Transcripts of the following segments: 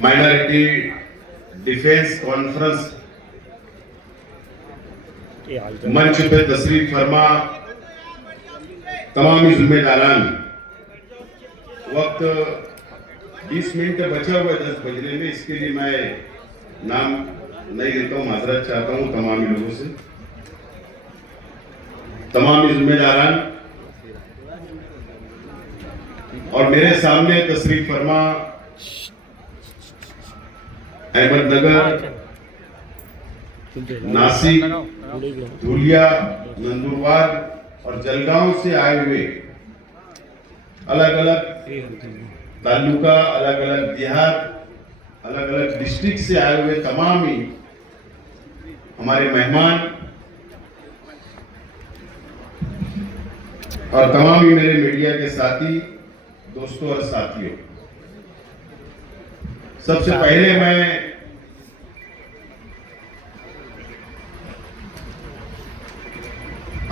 Minority defence conference मंच पे तशरीफ फरमा तमाम जिम्मेदारान, वक्त 20 मिनट बचा हुआ है 10 बजने में, इसके लिए मैं नाम नहीं देता हूँ, माजरत चाहता हूँ तमाम लोगों से। तमाम जिम्मेदारान और मेरे सामने तशरीफ फरमा अहमदनगर, नासिक, धुलिया, नंदुरबार और जलगांव से आए हुए अलग अलग तालुका, अलग अलग देहात, अलग अलग डिस्ट्रिक्ट से आए हुए तमाम ही हमारे मेहमान और तमाम ही मेरे मीडिया के साथी, दोस्तों और साथियों, सबसे पहले मैं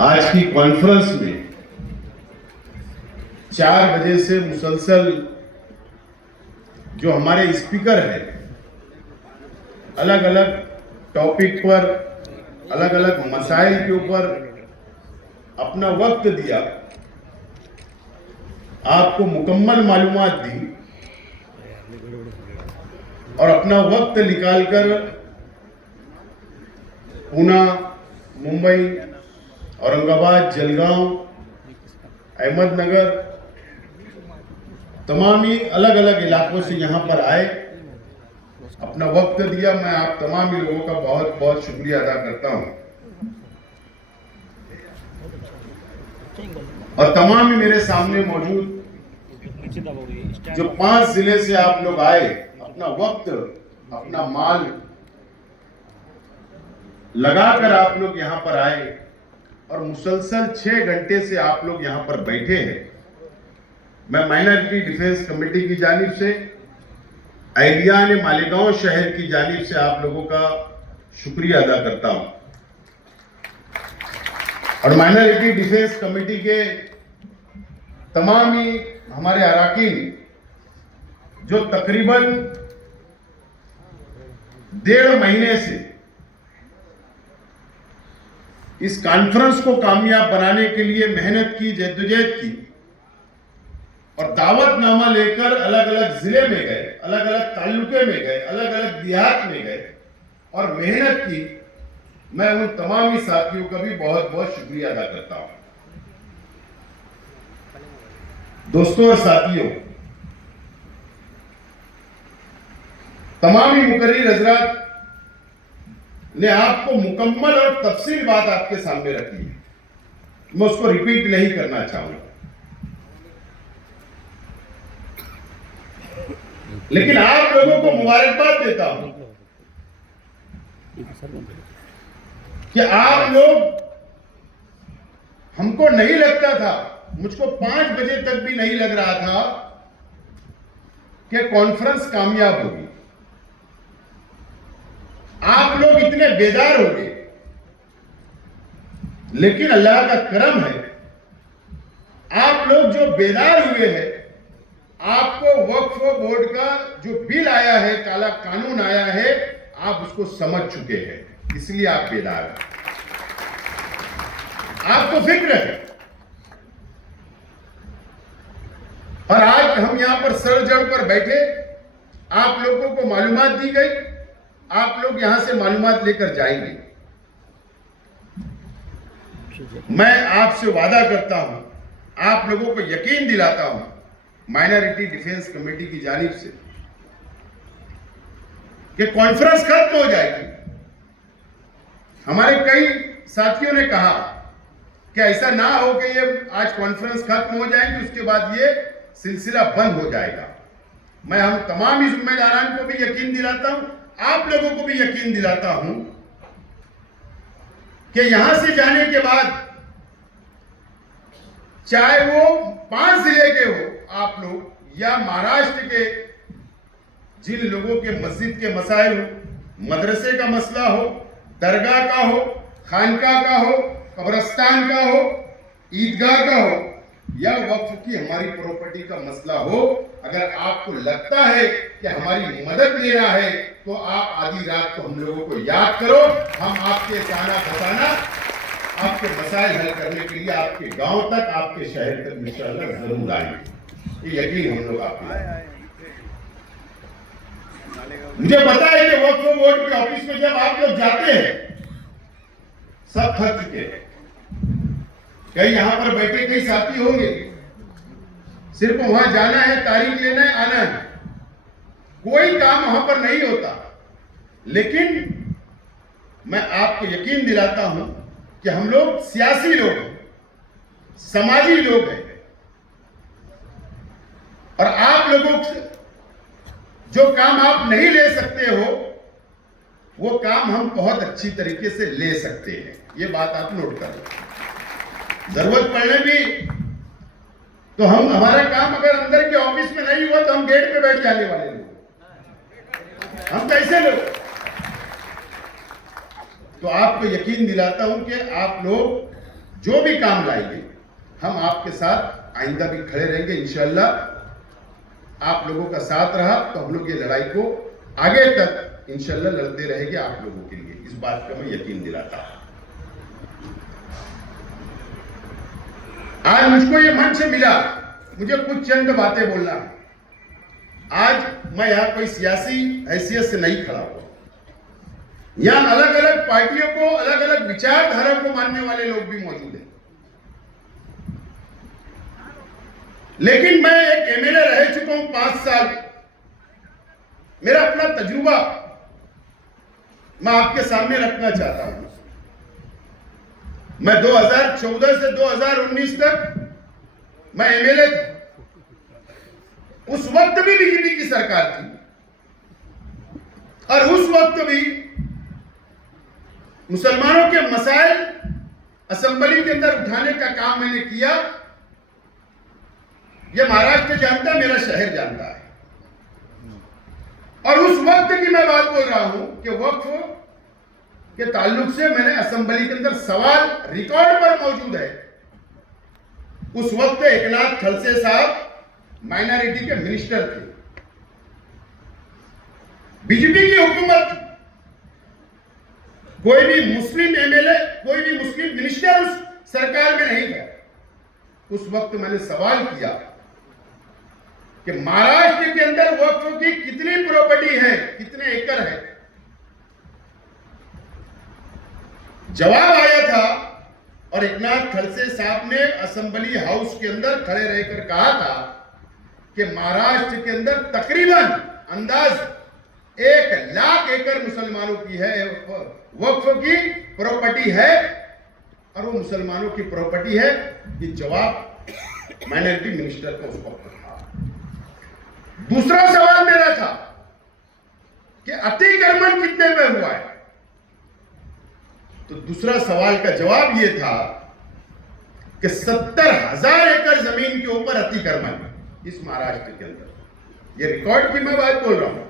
आज की कॉन्फ्रेंस में 4 बजे से मुसलसल जो हमारे स्पीकर हैं अलग अलग टॉपिक पर, अलग अलग मसाइल के ऊपर अपना वक्त दिया, आपको मुकम्मल मालूमात दी और अपना वक्त निकालकर पूना, मुंबई, औरंगाबाद, जलगांव, अहमदनगर, तमाम ही अलग अलग इलाकों से यहां पर आए, अपना वक्त दिया। मैं आप तमाम ही लोगों का बहुत बहुत शुक्रिया अदा करता हूं और तमाम ही मेरे सामने मौजूद जो 5 जिले से आप लोग आए, अपना वक्त, अपना माल लगाकर आप लोग यहां पर आए और मुसलसल 6 घंटे से आप लोग यहां पर बैठे हैं। मैं माइनॉरिटी डिफेंस कमेटी की जानिब से, अहलियान मालेगांव शहर की जानिब से आप लोगों का शुक्रिया अदा करता हूं और माइनॉरिटी डिफेंस कमेटी के तमाम ही हमारे अराकीन जो तकरीबन 1.5 महीने से इस कॉन्फ्रेंस को कामयाब बनाने के लिए मेहनत की, जद्दोजहद की और दावतनामा लेकर अलग अलग जिले में गए, अलग अलग तालुके में गए, अलग अलग देहात में गए और मेहनत की, मैं उन तमाम ही साथियों का भी बहुत बहुत शुक्रिया अदा करता हूं। दोस्तों और साथियों, तमाम ही मुकर्रिर हजरात ने आपको मुकम्मल और तफसील बात आपके सामने रखी है, मैं उसको रिपीट नहीं करना चाहूंगा, लेकिन आप लोगों को मुबारकबाद देता हूं कि आप लोग, हमको नहीं लगता था, मुझको 5 बजे तक भी नहीं लग रहा था कि कॉन्फ्रेंस कामयाब होगी। आप लोग इतने बेदार हो गए, लेकिन अल्लाह का करम है, आप लोग जो बेदार हुए हैं, आपको वक्फ बोर्ड का जो बिल आया है, काला कानून आया है, आप उसको समझ चुके हैं, इसलिए आप बेदार हैं, आपको फिक्र है। और आज हम यहां पर सर जड़ पर बैठे, आप लोगों को मालूमात दी गई, आप लोग यहां से मालूमात लेकर जाएंगे। मैं आपसे वादा करता हूं, आप लोगों को यकीन दिलाता हूं माइनॉरिटी डिफेंस कमेटी की जानिब से कि कॉन्फ्रेंस खत्म हो जाएगी। हमारे कई साथियों ने कहा कि ऐसा ना हो कि ये आज कॉन्फ्रेंस खत्म हो जाएगी, उसके बाद ये सिलसिला बंद हो जाएगा। मैं हम तमाम ही जिम्मेदारान को भी यकीन दिलाता हूं, आप लोगों को भी यकीन दिलाता हूं कि यहां से जाने के बाद, चाहे वो 5 जिले के हो आप लोग या महाराष्ट्र के, जिन लोगों के मस्जिद के मसाइल हो, मदरसे का मसला हो, दरगाह का हो, खानका का हो, कब्रिस्तान का हो, ईदगाह का हो, या वक्फ की हमारी प्रॉपर्टी का मसला हो, अगर आपको लगता है कि हमारी मदद लेना है तो आप आधी रात को हम लोगों को याद करो। हम आपके ताना बताना, आपके मसाइल हल करने के लिए आपके गांव तक, आपके शहर तक इंशाअल्लाह जरूर आएंगे, ये यकीन हम लोग आपको। मुझे पता है कि वक्फ बोर्ड के ऑफिस में जब आप लोग जाते हैं, सब थक चुके हैं, कई यहां पर बैठे कई साथी होंगे, सिर्फ वहां जाना है, तारीख लेना है, आना है, कोई काम वहां पर नहीं होता। लेकिन मैं आपको यकीन दिलाता हूं कि हम लोग सियासी लोग हैं, समाजी लोग हैं, और आप लोगों से जो काम आप नहीं ले सकते हो वो काम हम बहुत अच्छी तरीके से ले सकते हैं। ये बात आप नोट कर लो। जरूरत पड़ने भी तो हमारा काम अगर अंदर के ऑफिस में नहीं हुआ तो हम गेट पे बैठ जाने वाले लोग, हम कैसे लोग। तो आपको यकीन दिलाता हूं कि आप लोग जो भी काम लाएंगे हम आपके साथ आइंदा भी खड़े रहेंगे इंशाअल्लाह। आप लोगों का साथ रहा तो हम लोग ये लड़ाई को आगे तक इंशाअल्लाह लड़ते रहेंगे आप लोगों के लिए, इस बात का मैं यकीन दिलाता हूं। आज मुझको ये मंच मिला, मुझे कुछ चंद बातें बोलना है। आज मैं यहां कोई सियासी हैसियत से नहीं खड़ा हुआ, यहां अलग अलग पार्टियों को, अलग अलग विचारधारा को मानने वाले लोग भी मौजूद हैं। लेकिन मैं एक एमएलए रह चुका हूं 5 साल, मेरा अपना तजुर्बा मैं आपके सामने रखना चाहता हूं। मैं 2014 से 2019 तक मैं एमएलए था, उस वक्त भी बीजेपी की सरकार थी, और उस वक्त भी मुसलमानों के मसाइल असेंबली के अंदर उठाने का काम मैंने किया। ये महाराष्ट्र जानता है, मेरा शहर जानता है, और उस वक्त की मैं बात बोल रहा हूं कि वक्फ के ताल्लुक से मैंने असेंबली के अंदर सवाल रिकॉर्ड पर मौजूद है। उस वक्त एकनाथ खड़से साहब माइनॉरिटी के मिनिस्टर थे, बीजेपी की हुकूमत थी, कोई भी मुस्लिम एमएलए, कोई भी मुस्लिम मिनिस्टर उस सरकार में नहीं था। उस वक्त मैंने सवाल किया कि महाराष्ट्र के अंदर वक्फ की कितनी प्रॉपर्टी है, कितने एकड़ है। जवाब आया था, और एकनाथ खड़से साहब ने असेंबली हाउस के अंदर खड़े रहकर कहा था कि महाराष्ट्र के अंदर तकरीबन अंदाज 1 लाख एकड़ मुसलमानों की है, वक्फ की प्रॉपर्टी है, और वो मुसलमानों की प्रॉपर्टी है। ये जवाब माइनॉरिटी मिनिस्टर को उस वक्त था। दूसरा सवाल मेरा था कि अतिक्रमण कितने पे हुआ है, तो दूसरा सवाल का जवाब यह था कि 70,000 एकड़ जमीन के ऊपर अतिक्रमण इस महाराष्ट्र के अंदर। यह रिकॉर्ड की मैं बात बोल रहा हूं,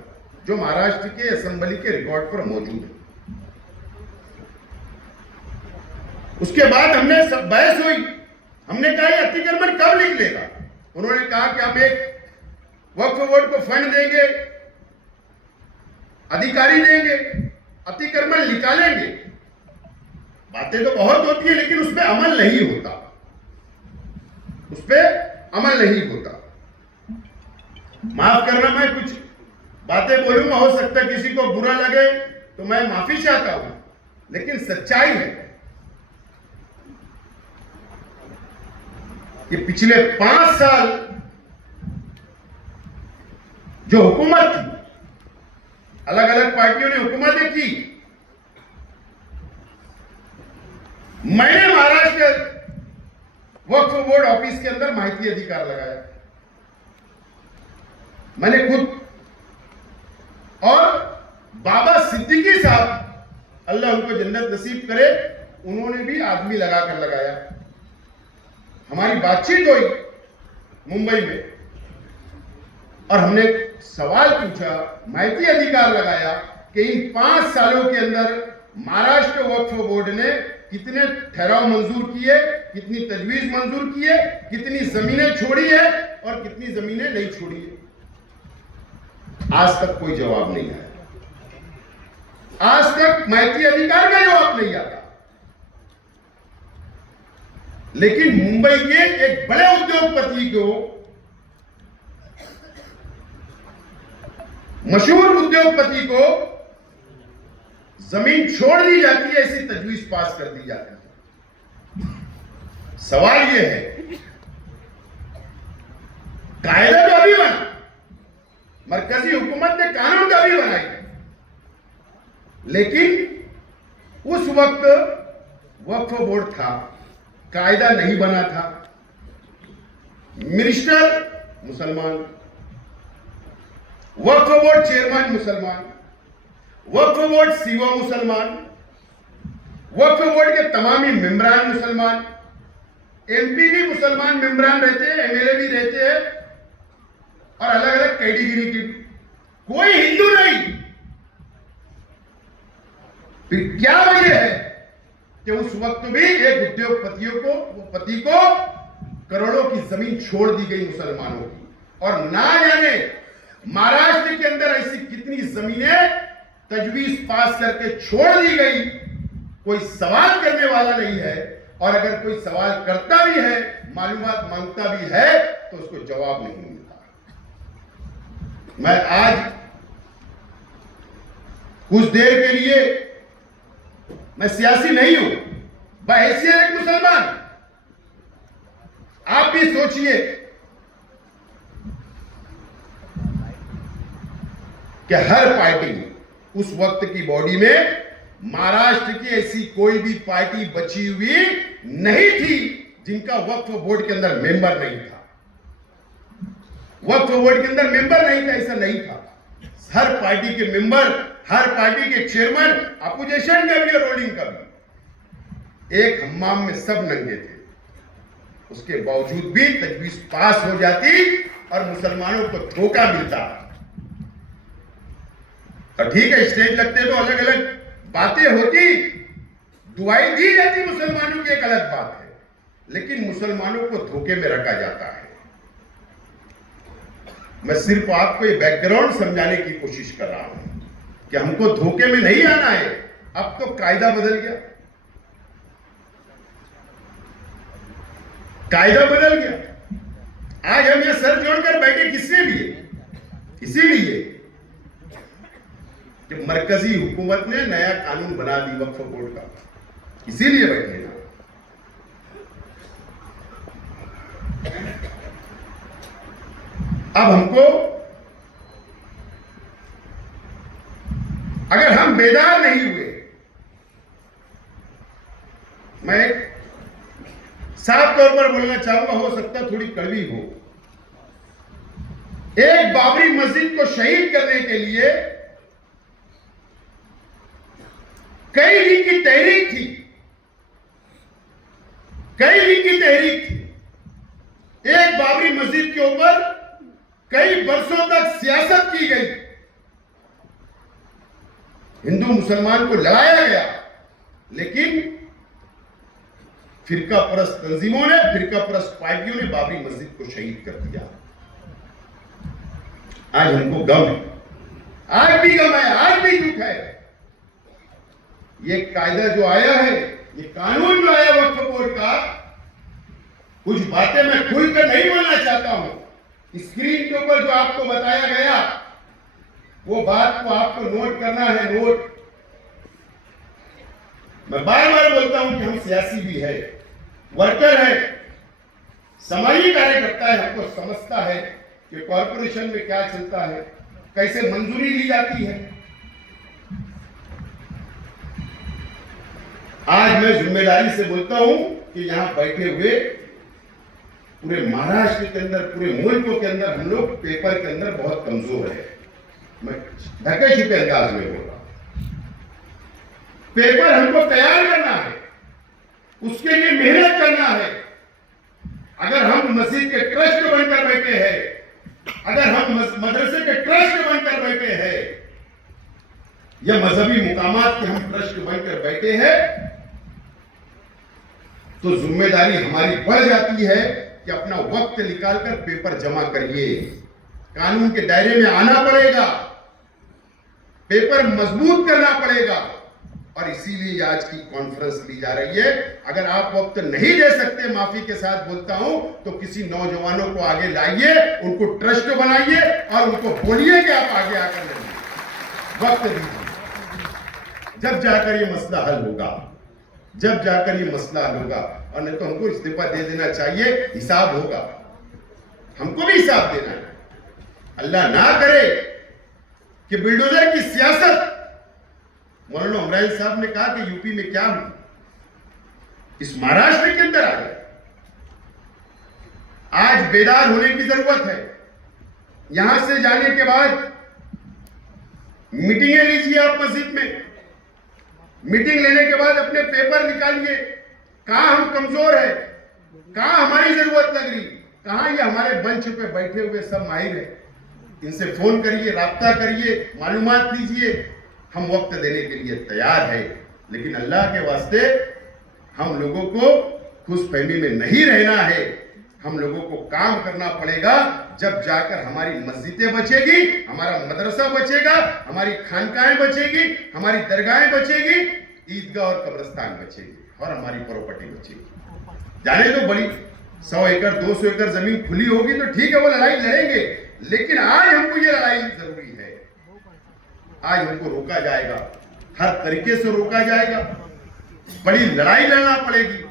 जो महाराष्ट्र के असेंबली के रिकॉर्ड पर मौजूद है। उसके बाद हमने बहस हुई, हमने कहा ये अतिक्रमण कब निकलेगा। उन्होंने कहा कि हम एक वक्फ बोर्ड को फंड देंगे, अधिकारी देंगे, अतिक्रमण निकालेंगे। बातें तो बहुत होती है, लेकिन उस पर अमल नहीं होता, उस पर अमल नहीं होता। माफ करना, मैं कुछ बातें बोलूंगा, हो सकता है किसी को बुरा लगे तो मैं माफी चाहता हूं, लेकिन सच्चाई है कि पिछले 5 साल जो हुकूमत थी, अलग अलग पार्टियों ने हुकूमतें की, मैंने महाराष्ट्र वक्फ बोर्ड ऑफिस के अंदर माहिती अधिकार लगाया, मैंने खुद, और बाबा सिद्दीकी साहब, अल्लाह उनको जन्नत नसीब करे, उन्होंने भी आदमी लगाकर लगाया। हमारी बातचीत हुई मुंबई में, और हमने सवाल पूछा, माहिती अधिकार लगाया कि इन 5 सालों के अंदर महाराष्ट्र वक्फ बोर्ड ने कितने ठहराव मंजूर किए, कितनी तजवीज मंजूर किए, कितनी जमीनें छोड़ी है और कितनी जमीनें नहीं छोड़ी है, आज तक कोई जवाब नहीं आया। आज तक माइकी अधिकार का जवाब नहीं आता। लेकिन मुंबई के एक बड़े उद्योगपति को, मशहूर उद्योगपति को जमीन छोड़ दी जाती है, ऐसी तजवीज पास कर दी जाती है। सवाल यह है, कायदा तो अभी बना, मरकजी हुकूमत ने कानून का भी बनाई, लेकिन उस वक्त वक्फ बोर्ड था, कायदा नहीं बना था। मिनिस्टर मुसलमान, वक्फ बोर्ड चेयरमैन मुसलमान, वक्फ बोर्ड सीओ मुसलमान, वक्फ बोर्ड के तमामी मेंबरान मुसलमान, एमपी भी मुसलमान मेंबरान रहते हैं, एमएलए भी रहते हैं और अलग अलग कैटेगरी के, कोई हिंदू नहीं। फिर क्या वजह है कि उस वक्त भी एक उद्योगपति को करोड़ों की जमीन छोड़ दी गई मुसलमानों की, और ना जाने महाराष्ट्र के अंदर ऐसी कितनी जमीनें तजवीज पास करके छोड़ दी गई, कोई सवाल करने वाला नहीं है। और अगर कोई सवाल करता भी है, मालूमात मांगता भी है, तो उसको जवाब नहीं मिलता। मैं आज कुछ देर के लिए, मैं सियासी नहीं हूं, बहैसियत एक मुसलमान, आप भी सोचिए कि हर पार्टी, उस वक्त की बॉडी में महाराष्ट्र की ऐसी कोई भी पार्टी बची हुई नहीं थी जिनका वक्फ बोर्ड के अंदर मेंबर नहीं था। वक्फ बोर्ड के अंदर मेंबर नहीं था, ऐसा नहीं था। हर पार्टी के मेंबर, हर पार्टी के चेयरमैन, अपोजिशन का भी और रूलिंग का भी, एक हम्माम में सब नंगे थे। उसके बावजूद भी तजवीज पास हो जाती और मुसलमानों को धोखा मिलता। तो ठीक है, स्टेज लगते तो अलग अलग बातें होती, दुआई दी जाती मुसलमानों की, एक अलग बात है, लेकिन मुसलमानों को धोखे में रखा जाता है। मैं सिर्फ आपको ये बैकग्राउंड समझाने की कोशिश कर रहा हूं कि हमको धोखे में नहीं आना है। अब तो कायदा बदल गया, कायदा बदल गया। आज हम ये सर जोड़कर बैठे किसके लिए? इसीलिए कि मरकजी हुकूमत ने नया कानून बना दी वक्फ बोर्ड का, इसीलिए बैठे ना। अब हमको, अगर हम बेदार नहीं हुए, मैं साफ तौर पर बोलना चाहूंगा, हो सकता थोड़ी कड़वी हो, एक बाबरी मस्जिद को शहीद करने के लिए कई दिन की तहरीक थी, कई दिन की तहरीक थी। एक बाबरी मस्जिद के ऊपर कई वर्षों तक सियासत की गई, हिंदू मुसलमान को लड़ाया गया, लेकिन फिरका परस्त तंजीमों ने, फिरका परस्त पार्टियों ने बाबरी मस्जिद को शहीद कर दिया। आज हमको गम है, आज भी गम है, आज भी दुख है। ये कायदा जो आया है, ये कानून जो आया वक्फ बोर्ड का, कुछ बातें मैं खुलकर नहीं बोलना चाहता हूं। स्क्रीन के ऊपर जो आपको बताया गया, वो बात को आपको नोट करना है, नोट। मैं बार बार बोलता हूं कि हम सियासी भी है, वर्कर है, समाजी कार्यकर्ता है, हमको समझता है कि कॉर्पोरेशन में क्या चलता है, कैसे मंजूरी ली जाती है। आज मैं जिम्मेदारी से बोलता हूं कि यहां बैठे हुए पूरे महाराष्ट्र के अंदर, पूरे मुल्क के अंदर हम लोग पेपर के अंदर बहुत कमजोर है। मैं ढके छुपे अंदाज में बोल रहा हूं। पेपर हमको तैयार करना है, उसके लिए मेहनत करना है। अगर हम मस्जिद के ट्रस्ट बनकर बैठे हैं, अगर हम मदरसे के ट्रस्ट बनकर बैठे हैं, या मजहबी मुकामात के हम ट्रस्ट बनकर बैठे हैं, तो जिम्मेदारी हमारी बढ़ जाती है कि अपना वक्त निकालकर पेपर जमा करिए। कानून के दायरे में आना पड़ेगा, पेपर मजबूत करना पड़ेगा, और इसीलिए आज की कॉन्फ्रेंस ली जा रही है। अगर आप वक्त नहीं दे सकते, माफी के साथ बोलता हूं, तो किसी नौजवानों को आगे लाइए, उनको ट्रस्ट बनाइए और उनको बोलिए कि आप आगे आकर लड़िए। वक्त दीजिए, जब जाकर ये मसला हल होगा, जब जाकर ये मसला हल होगा। और नहीं तो हमको इस्तीफा दे देना चाहिए, हिसाब होगा, हमको भी हिसाब देना है। अल्लाह ना करे कि बिल्डोजर की सियासत, मौलाना इमरान साहब ने कहा कि यूपी में क्या हुआ, इस महाराष्ट्र के अंदर आ गया। आज बेदार होने की जरूरत है। यहां से जाने के बाद मीटिंगें लीजिए आप मस्जिद में, मीटिंग लेने के बाद अपने पेपर निकालिए, कहां हम कमजोर है, कहां हमारी जरूरत लग रही, कहां ये हमारे मंच पे बैठे हुए सब माहिर है, इनसे फोन करिए, राब्ता करिए, मालूमात लीजिए। हम वक्त देने के लिए तैयार है, लेकिन अल्लाह के वास्ते हम लोगों को खुशफहमी में नहीं रहना है। हम लोगों को काम करना पड़ेगा, जब जाकर हमारी मस्जिदें बचेगी, हमारा मदरसा बचेगा, हमारी खानकाहें बचेगी, हमारी दरगाहें बचेगी, ईदगाह और कब्रिस्तान बचेगी, और हमारी प्रॉपर्टी बचेगी। जाने दो बड़ी 100 एकड़ 200 एकड़ जमीन खुली होगी तो ठीक है, वो लड़ाई लड़ेंगे, लेकिन आज हमको ये लड़ाई जरूरी है। आज हमको रोका जाएगा, हर तरीके से रोका जाएगा, बड़ी लड़ाई लड़ना पड़ेगी।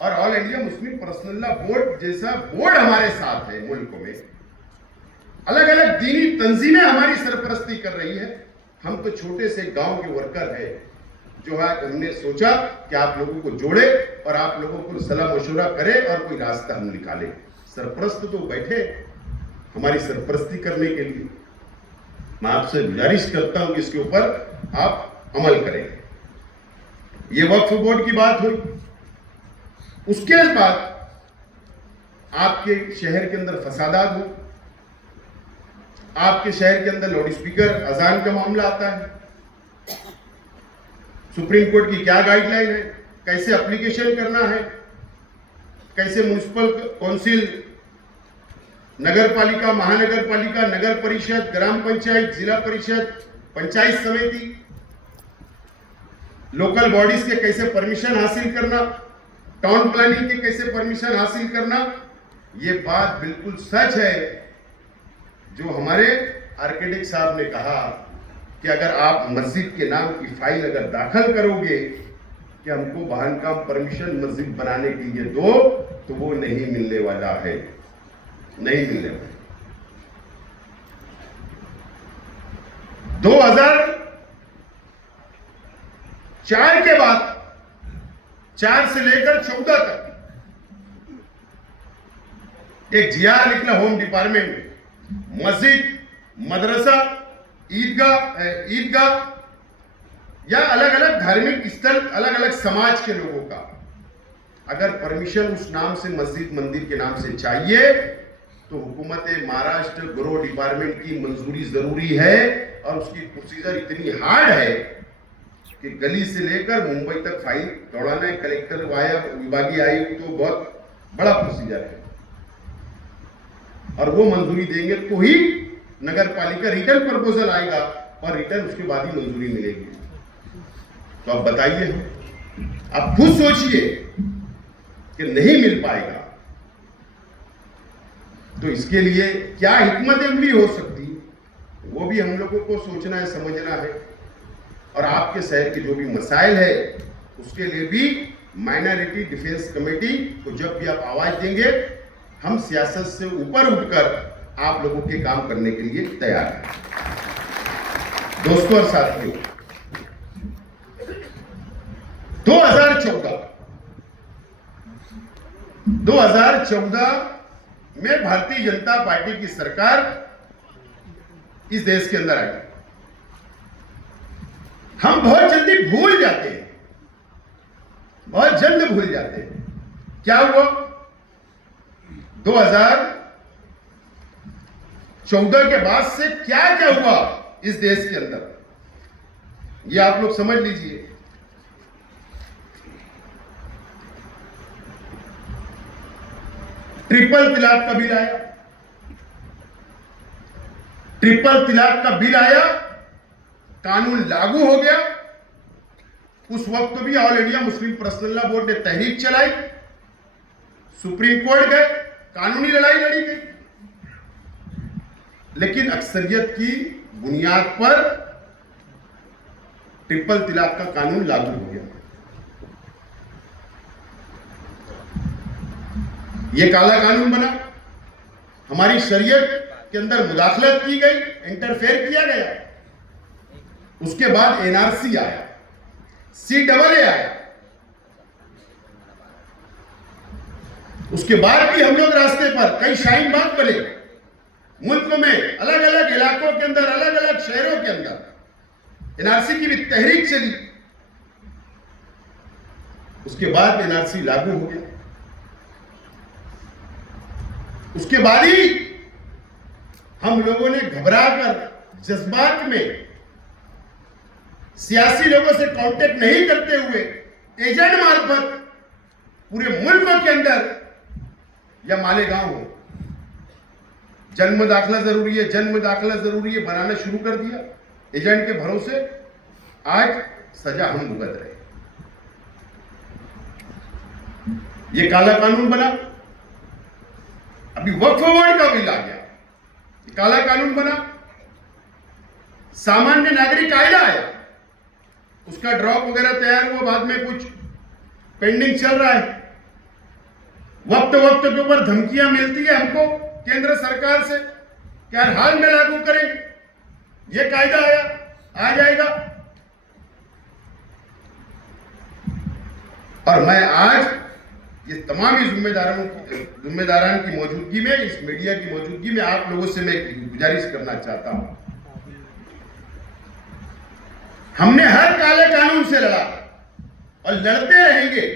और all India Muslim personal law board जैसा बोर्ड हमारे साथ है, मुल्क में अलग अलग दीनी तंजीमें हमारी सरपरस्ती कर रही है। हम तो छोटे से गांव के वर्कर हैं, जो है हमने सोचा कि आप लोगों को जोड़े और आप लोगों को सलाह मशवरा करें और कोई रास्ता हम निकालें। सरपरस्त तो बैठे हमारी सरपरस्ती करने के लिए। मैं आपसे गुजारिश करता हूं कि इसके ऊपर आप अमल करें। ये वक्फ बोर्ड की बात हुई। उसके बाद आपके शहर के अंदर फसादात हो, आपके शहर के अंदर लाउड स्पीकर अजान का मामला आता है। सुप्रीम कोर्ट की क्या गाइडलाइन है, कैसे एप्लीकेशन करना है, कैसे म्युनिसिपल काउंसिल, नगर पालिका, महानगर पालिका, नगर परिषद, ग्राम पंचायत, जिला परिषद, पंचायत समिति, लोकल बॉडीज के कैसे परमिशन हासिल करना, टाउन प्लानिंग के कैसे परमिशन हासिल करना। ये बात बिल्कुल सच है जो हमारे आर्किटेक्ट साहब ने कहा कि अगर आप मस्जिद के नाम की फाइल अगर दाखिल करोगे कि हमको बांधकाम परमिशन मस्जिद बनाने के लिए दो, तो वो नहीं मिलने वाला है, नहीं मिलने वाला। 2004 के बाद 4 से लेकर 14 तक एक जीआर निकला होम डिपार्टमेंट में, मस्जिद, मदरसा, ईदगाह या अलग अलग धार्मिक स्थल, अलग अलग समाज के लोगों का अगर परमिशन उस नाम से मस्जिद मंदिर के नाम से चाहिए तो हुकूमत महाराष्ट्र गृह डिपार्टमेंट की मंजूरी जरूरी है। और उसकी प्रोसीजर इतनी हार्ड है कि गली से लेकर मुंबई तक फाइल दौड़ाना है, कलेक्टर आया, विभागीय आयुक्त, तो बहुत बड़ा प्रोसीजर है। और वो मंजूरी देंगे तो ही नगर पालिका रिटर्न प्रपोजल आएगा और रिटर्न उसके बाद ही मंजूरी मिलेगी। तो आप बताइए, आप खुद सोचिए कि नहीं मिल पाएगा तो इसके लिए क्या हिकमत अमली हो सकती, वो भी हम लोगों को सोचना है, समझना है। और आपके शहर के जो भी मसाइल है उसके लिए भी माइनॉरिटी डिफेंस कमेटी को जब भी आप आवाज देंगे, हम सियासत से ऊपर उठकर आप लोगों के काम करने के लिए तैयार हैं। दोस्तों और साथियों, 2014 में भारतीय जनता पार्टी की सरकार इस देश के अंदर आई। हम बहुत जल्दी भूल जाते हैं, बहुत जल्द भूल जाते हैं। क्या हुआ 2014 के बाद से, क्या क्या हुआ इस देश के अंदर, ये आप लोग समझ लीजिए। ट्रिपल तलाक का बिल आया, ट्रिपल तलाक का बिल आया, कानून लागू हो गया। उस वक्त भी all India Muslim personal law board ने तहरीक चलाई, सुप्रीम कोर्ट गए, कानूनी लड़ाई लड़ी गई, लेकिन अक्सरियत की बुनियाद पर ट्रिपल तलाक का कानून लागू हो गया। यह काला कानून बना, हमारी शरीयत के अंदर मुदाखलत की गई, इंटरफेयर किया गया। उसके बाद एनआरसी आया, CAA आया, उसके बाद भी हम लोग रास्ते पर कई शाहीन बाग बने, मुल्क में अलग अलग इलाकों के अंदर, अलग अलग शहरों के अंदर एनआरसी की भी तहरीक चली। उसके बाद एनआरसी लागू हो गया। उसके बाद ही हम लोगों ने घबराकर, जज्बात में, सियासी लोगों से कांटेक्ट नहीं करते हुए एजेंट मार्फत पूरे मुल्क के अंदर या मालेगांव हो, जन्म दाखिला जरूरी है, जन्म दाखिला जरूरी है, बनाना शुरू कर दिया। एजेंट के भरोसे आज सजा हम भुगत रहे। ये काला कानून बना। अभी वक्फ बोर्ड का बिल आ गया, ये काला कानून बना। सामान्य नागरिक कायदा आया, उसका ड्रॉप वगैरह तैयार हुआ, बाद में कुछ पेंडिंग चल रहा है। वक्त वक्त के ऊपर धमकियां मिलती है हमको केंद्र सरकार से कि हर हाल में लागू करेंगे। ये कायदा आया, आ जाएगा। और मैं आज ये तमाम जिम्मेदारान की मौजूदगी में, इस मीडिया की मौजूदगी में आप लोगों से मैं गुजारिश करना चाहता हूं। हमने हर काले कानून से लड़ा और लड़ते रहेंगे।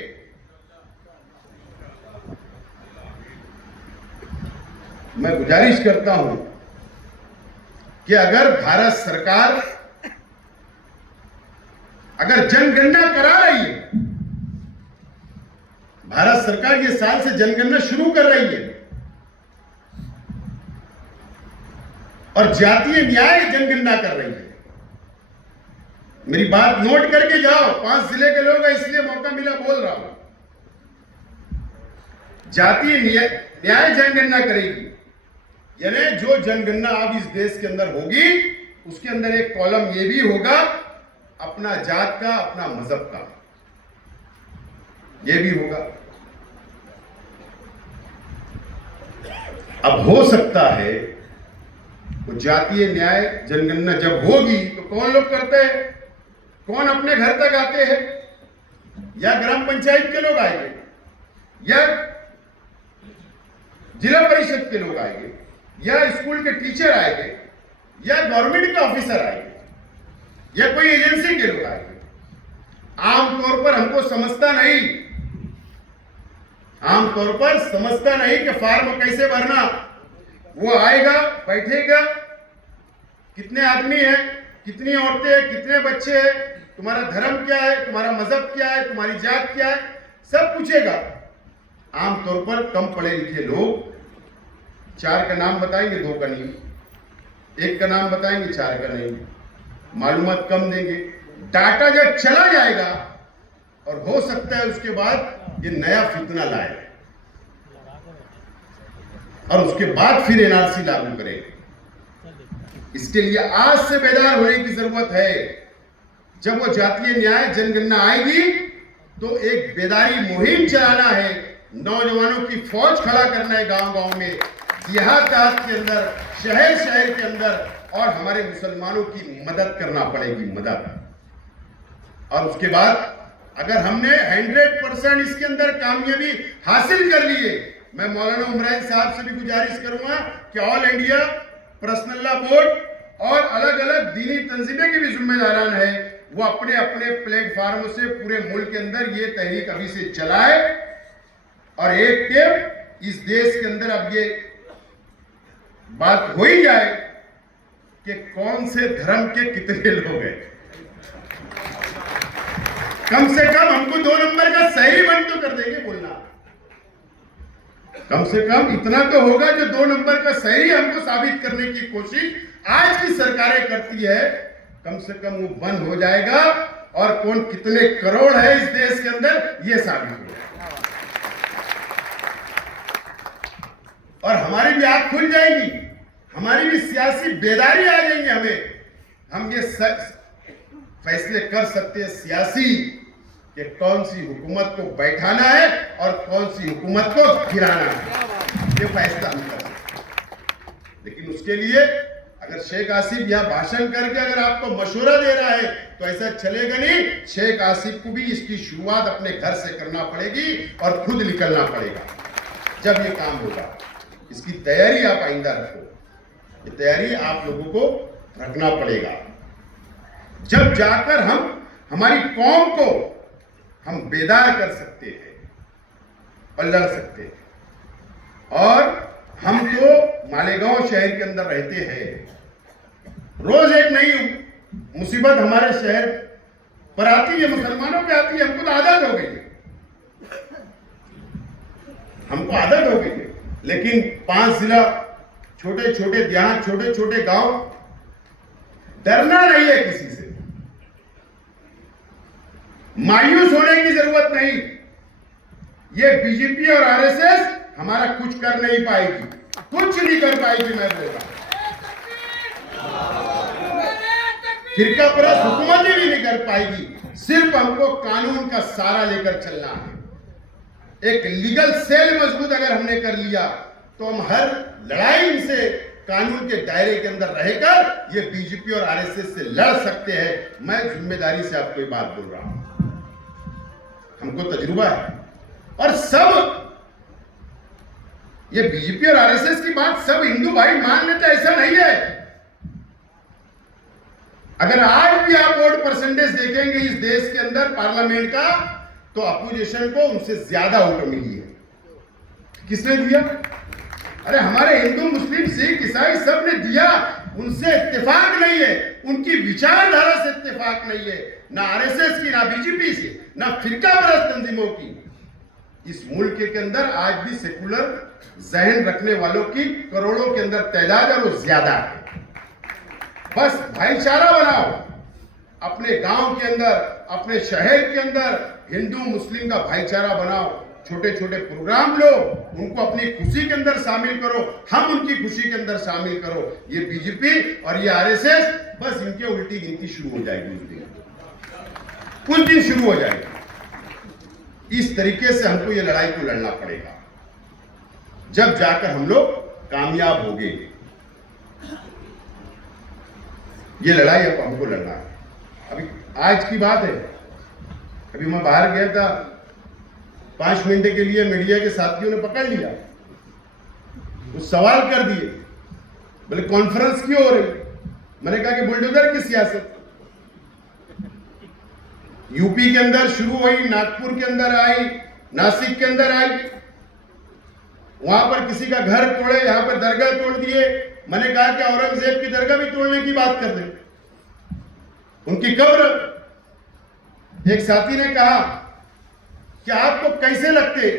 मैं गुजारिश करता हूं कि अगर भारत सरकार अगर जनगणना करा रही है, भारत सरकार ये साल से जनगणना शुरू कर रही है और जातीय न्याय जनगणना कर रही है। मेरी बात नोट करके जाओ, 5 जिले के लोग हैं इसलिए मौका मिला बोल रहा हूं। जातीय न्याय जनगणना करेगी, यानी जो जनगणना अब इस देश के अंदर होगी उसके अंदर एक कॉलम ये भी होगा अपना जात का, अपना मजहब का, ये भी होगा। अब हो सकता है वो जातीय न्याय जनगणना जब होगी तो कौन लोग करते हैं, कौन अपने घर तक आते हैं, या ग्राम पंचायत के लोग आएंगे, या जिला परिषद के लोग आएंगे, या स्कूल के टीचर आएंगे, या गवर्नमेंट के ऑफिसर आएंगे, या कोई एजेंसी के लोग आएंगे। आमतौर पर हमको समझता नहीं, आमतौर पर समझता नहीं कि फॉर्म कैसे भरना। वो आएगा, बैठेगा, कितने आदमी हैं, कितनी औरतें हैं, कितने बच्चे हैं, तुम्हारा धर्म क्या है, तुम्हारा मजहब क्या है, तुम्हारी जात क्या है, सब पूछेगा। आमतौर पर कम पढ़े लिखे लोग 4 का नाम बताएंगे, 2 का नहीं, 1 का नाम बताएंगे, 4 का नहीं, मालूमात कम देंगे। डाटा जब चला जाएगा और हो सकता है उसके बाद ये नया फितना लाए और उसके बाद फिर एनआरसी लागू करें। इसके लिए आज से बेदार होने की जरूरत है। जब वो जातीय न्याय जनगणना आएगी तो एक बेदारी मुहिम चलाना है, नौजवानों की फौज खड़ा करना है गांव-गांव में, देहात के अंदर, शहर शहर के अंदर, और हमारे मुसलमानों की मदद करना पड़ेगी, मदद। और उसके बाद अगर हमने 100% इसके अंदर कामयाबी हासिल कर ली है, मैं मौलाना उमरान साहब से भी गुजारिश करूंगा कि all India personal law board और अलग अलग दीनी तंजीमें के भी जिम्मेदारान है, वो अपने अपने प्लेटफार्म से पूरे मुल्क के अंदर ये तहरीक अभी से चलाए और एक टेप इस देश के अंदर अब ये बात हो ही जाए कि कौन से धर्म के कितने लोग हैं। कम से कम हमको 2 नंबर का शहरी बंद तो कर देंगे बोलना। कम से कम इतना तो होगा जो 2 नंबर का सही हमको साबित करने की कोशिश आज की सरकारें करती है, कम से कम वो बंद हो जाएगा और कौन कितने करोड़ है इस देश के अंदर ये साबित हो जाएगा और हमारी भी आंख खुल जाएगी, हमारी भी सियासी बेदारी आ जाएंगे। हम ये फैसले कर सकते हैं सियासी कि कौन सी हुकूमत को बैठाना है और कौन सी हुकूमत को गिराना है, ये फैसला हम कर सकते हैं। लेकिन उसके लिए अगर शेख आसिफ यहां भाषण करके अगर आपको मशवरा दे रहा है तो ऐसा चलेगा नहीं। शेख आसिफ को भी इसकी शुरुआत अपने घर से करना पड़ेगी और खुद निकलना पड़ेगा। जब ये काम होगा इसकी तैयारी आप आइंदा रखो, ये तैयारी आप लोगों को रखना पड़ेगा। जब जाकर हम हमारी कौम को हम बेदार कर सकते हैं और लड़ सकते हैं। और हम तो मालेगांव शहर के अंदर रहते हैं, रोज एक नई मुसीबत हमारे शहर पर आती है, मुसलमानों पे आती है। हमको तो आदत हो गई है, हमको आदत हो गई है। लेकिन 5 जिला, छोटे छोटे देहात, छोटे छोटे गांव, डरना नहीं है किसी से, मायूस होने की जरूरत नहीं। ये बीजेपी और आरएसएस हमारा कुछ कर नहीं पाएगी, कुछ नहीं कर पाएगी। मैं बोल रहा हूं फिरका परस्त हुकूमत भी नहीं कर पाएगी। सिर्फ हमको कानून का सहारा लेकर चलना है। एक लीगल सेल मजबूत अगर हमने कर लिया तो हम हर लड़ाई से कानून के दायरे के अंदर रहकर ये बीजेपी और आरएसएस से लड़ सकते हैं। मैं जिम्मेदारी से आपको ये बात बोल रहा हूं, हमको तजुर्बा है। और सब ये बीजेपी और आरएसएस की बात सब हिंदू भाई मान लेते, ऐसा नहीं है। अगर आज भी आप वोट परसेंटेज देखेंगे इस देश के अंदर पार्लियामेंट का, तो अपोजिशन को उनसे ज्यादा वोट मिली है। किसने दिया? अरे हमारे हिंदू, मुस्लिम, सिख, ईसाई सब ने दिया। उनसे इत्तेफाक नहीं है, उनकी विचारधारा से इत्तेफाक नहीं है, ना आरएसएस की, ना बीजेपी से, ना फिरका परस्त तंजीमों की। इस मुल्क के अंदर आज भी सेकुलर जहन रखने वालों की करोड़ों के अंदर तादाद है, वो ज्यादा है। बस भाईचारा बनाओ अपने गांव के अंदर, अपने शहर के अंदर, हिंदू मुस्लिम का भाईचारा बनाओ। छोटे छोटे प्रोग्राम लो, उनको अपनी खुशी के अंदर शामिल करो, हम उनकी खुशी के अंदर शामिल करो। ये बीजेपी और ये आरएसएस, बस इनके उल्टी गिनती शुरू हो जाएगी, कुछ दिन शुरू हो जाएगी। इस तरीके से हमको ये लड़ाई को लड़ना पड़ेगा, जब जाकर हम लोग कामयाब होंगे। ये लड़ाई अब हमको लड़ना है। अभी आज की बात है, अभी मैं बाहर गया था, 5 मिनट के लिए मीडिया के साथियों ने पकड़ लिया, वो सवाल कर दिए, बोले कॉन्फ्रेंस क्यों हो रही? मैंने कहा कि बुलडोजर की सियासत यूपी के अंदर शुरू हुई, नागपुर के अंदर आई, नासिक के अंदर आई, वहां पर किसी का घर तोड़े, यहां पर दरगाह तोड़ दिए। मैंने कहा कि औरंगजेब की दरगाह भी तोड़ने की बात कर दे, उनकी कब्र। एक साथी ने कहा कि आपको कैसे लगते,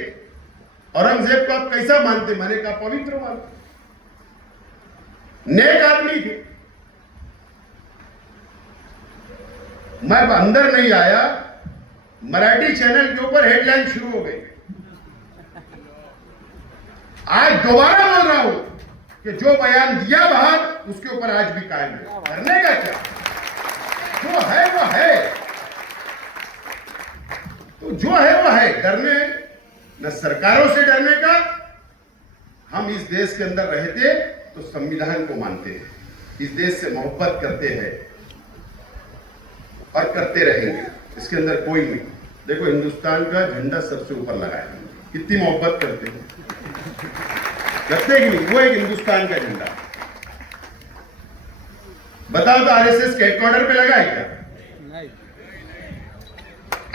औरंगजेब को आप कैसा मानते? मैंने कहा पवित्र मानते, नेक आदमी थे। मैं अंदर नहीं आया, मराठी चैनल के ऊपर हेडलाइन शुरू हो गई। आज दोबारा बोल रहा हूं कि जो बयान दिया बाहर, उसके ऊपर आज भी कायम है। करने का क्या, जो है वो है, तो जो है वो है। डरने न सरकारों से डरने का। हम इस देश के अंदर रहते तो संविधान को मानते हैं, इस देश से मोहब्बत करते हैं और करते रहेंगे। इसके अंदर कोई नहीं। देखो हिंदुस्तान का झंडा सबसे ऊपर लगा है, कितनी मोहब्बत करते हैं, करते कि नहीं? वो एक हिंदुस्तान का झंडा। बताओ तो आरएसएस के हेडक्वार्टर पे लगा है क्या? नहीं।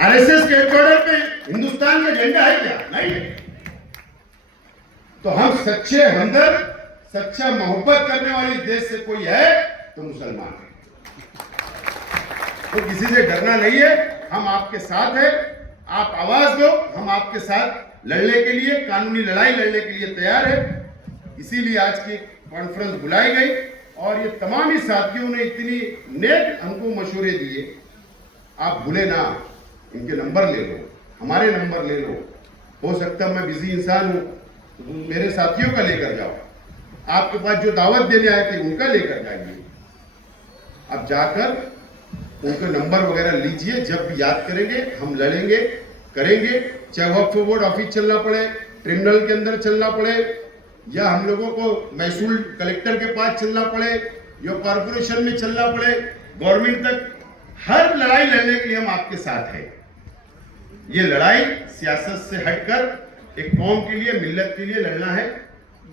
आरएसएस के हेडक्वार्टर पे हिंदुस्तान का झंडा है क्या? नहीं। तो हम सच्चे हमदर्द, सच्चा मोहब्बत करने वाली देश से कोई है तो मुसलमान है। तो किसी से डरना नहीं है, हम आपके साथ हैं। आप आवाज दो, हम आपके साथ लड़ने के लिए, कानूनी लड़ाई लड़ने के लिए तैयार है। इसीलिए आज की कॉन्फ्रेंस बुलाई गई और ये तमाम ही साथियों ने इतनी नेक हमको मशवरे दिए। आप भूले ना, इनके नंबर ले लो, हमारे नंबर ले लो। हो सकता है मैं बिजी इंसान हूँ, मेरे साथियों का लेकर जाओ। आपके पास जो दावत देने आए थे उनका लेकर जाइए। अब जाकर उनके नंबर वगैरह लीजिए, जब भी याद करेंगे हम लड़ेंगे, करेंगे। चाहे वक्फ बोर्ड ऑफिस चलना पड़े, ट्रिब्यूनल के अंदर चलना पड़े, या हम लोगों को महसूल कलेक्टर के पास चलना पड़े, या कॉरपोरेशन में चलना पड़े, गवर्नमेंट तक, हर लड़ाई लड़ने के लिए हम आपके साथ हैं। ये लड़ाई सियासत से हटकर एक कौम के लिए, मिल्लत के लिए लड़ना है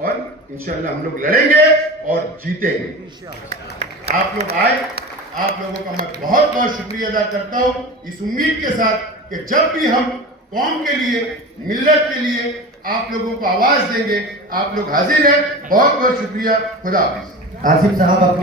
और इंशाअल्लाह हम लोग लड़ेंगे और जीतेंगे। आप लोग आए, आप लोगों का मैं बहुत बहुत शुक्रिया अदा करता हूं, इस उम्मीद के साथ कि जब भी हम कौम के लिए, मिल्लत के लिए आप लोगों को आवाज देंगे, आप लोग हाजिर हैं। बहुत बहुत शुक्रिया। खुदा हाफिज। आसिफ साहब